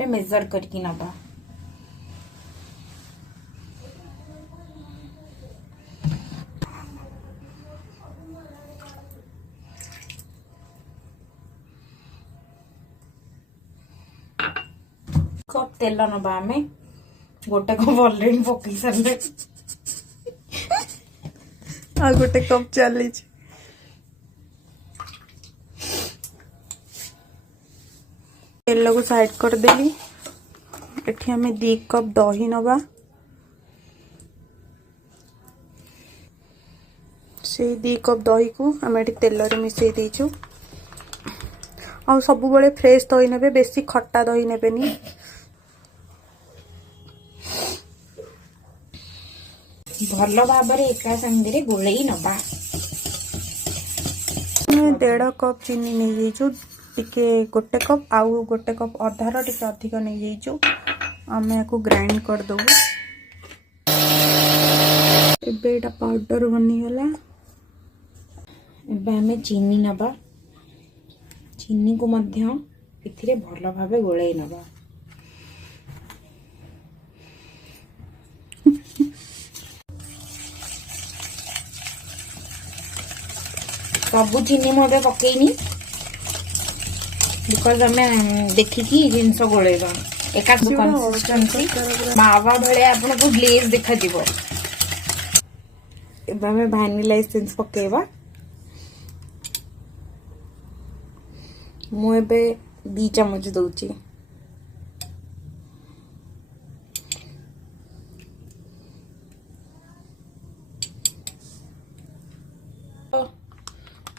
रे मेजर करके नबा। कप तेल नबा आमे गोटे कप ऑलरेडी पकई सारे आ गोटे कप चली तेल को साइड कर देली। एठी हमें 2 कप दही नबा। से 2 कप दही को हमें तेल रे मिसई देइछु। आ सब बळे फ्रेश दही नेबे, बेसी खट्टा दही नेबेनी। भल भाव एका संगे गोलई नबा। 1.5 कप चीनी नहीं जाइछु, टिके गोटे कप आउ गोटे कप अधार टिके अधिक नहीं जाइछु। आमे याको ग्राइंड कर दबु। एबे एटा पाउडर बनी गला। एबे हमें चीनी नबा। चीनी को मध्य इथिरे भल भाव गोलई नबा। सबू चीनी मुझे पकईनी बिकज आम देखिकी जिनस गोलेबा एका कंसिस्टेंसी मावा भले आपन को ग्लेज देखा दिबो। एबे हमें वैनिला एसेंस पकेबा। मु एबे 2 चम्मच दउची।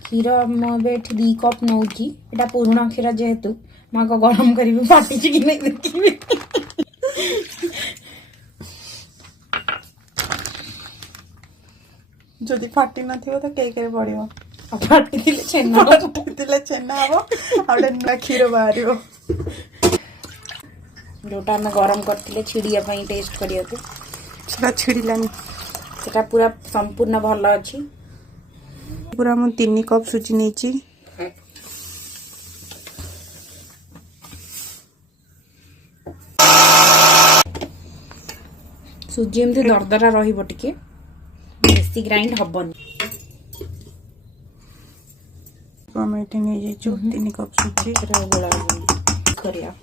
क्षीर मुझे 2 कप नौची। एटा पुराना क्षीर जेहेतु माँ को गरम करी फाटी कि नहीं देखी। जदि फाटी नथिबो तो केक रे पड़िबो। फाटी दिले छेना हबो आउटे ना क्षीर बाहरिबो। जोटा हम गरम करथिले छिड़िया पई टेस्ट करिया को सेटा छिड़िलानी। सेटा पूरा संपूर्ण भल अछि। पूरा मु 3 कप सुजी नेची। सुजी एमती दरदरा रहिबो टिके, बेसी ग्राइंड हबनी। हम एठी नै जेचु 3 कप सुजी पूरा गोला करिया।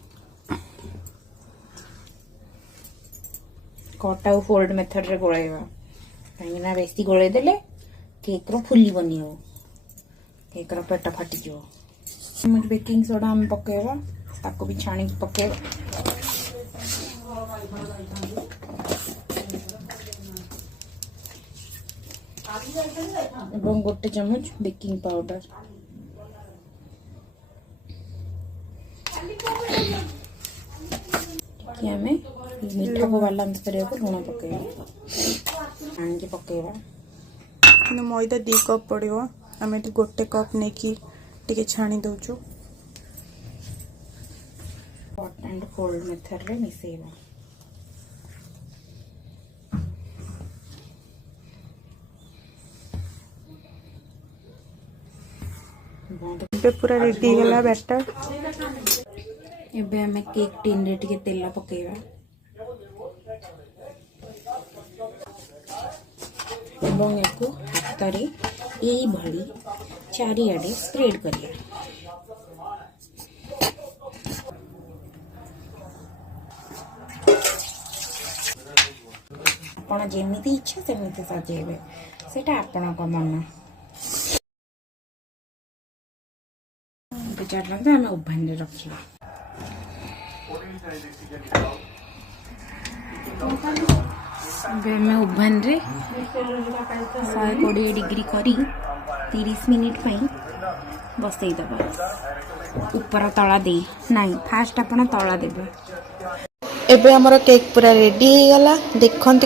कट आउ फोल्ड मेथड रे गोळाइबा। काहे ना बेसी गोळे देले केक रो फुली बनी हो, केक रो पेट फाटी जो। हम बेकिंग सोडा हम पकेबा, ताको भी छाणी पकेबा। एवं गोटे चम्मच बेकिंग पाउडर। कि हमें मीठा को बैलेंस करने को लूण पकेबा, छाणी पकेबा। मैदा 2 कप पड़ो। आम ये गोटे कप नहीं कि टिके छाणी दउछु। हॉट एंड कोल्ड मेथड रे मिसेबा। एबे पूरा रेडी गला बैटर। एबे हमें केक टिन रे टिके तेल पकेबा। एवं एको हातरे एई भली चारिआडे स्प्रेड करिया। आपण जेमिति इच्छा सेमिति सजेबे, सेटा आपणक मन। चल हमें ओभन रे रखिया। मैं ओभन रे 120 डिग्री करी 30 मिनिट बसई दबा। ऊपर तला दे नहीं, फास्ट आपण तला देबे। एबे हमर केक पूरा रेडी हो गला। देखंत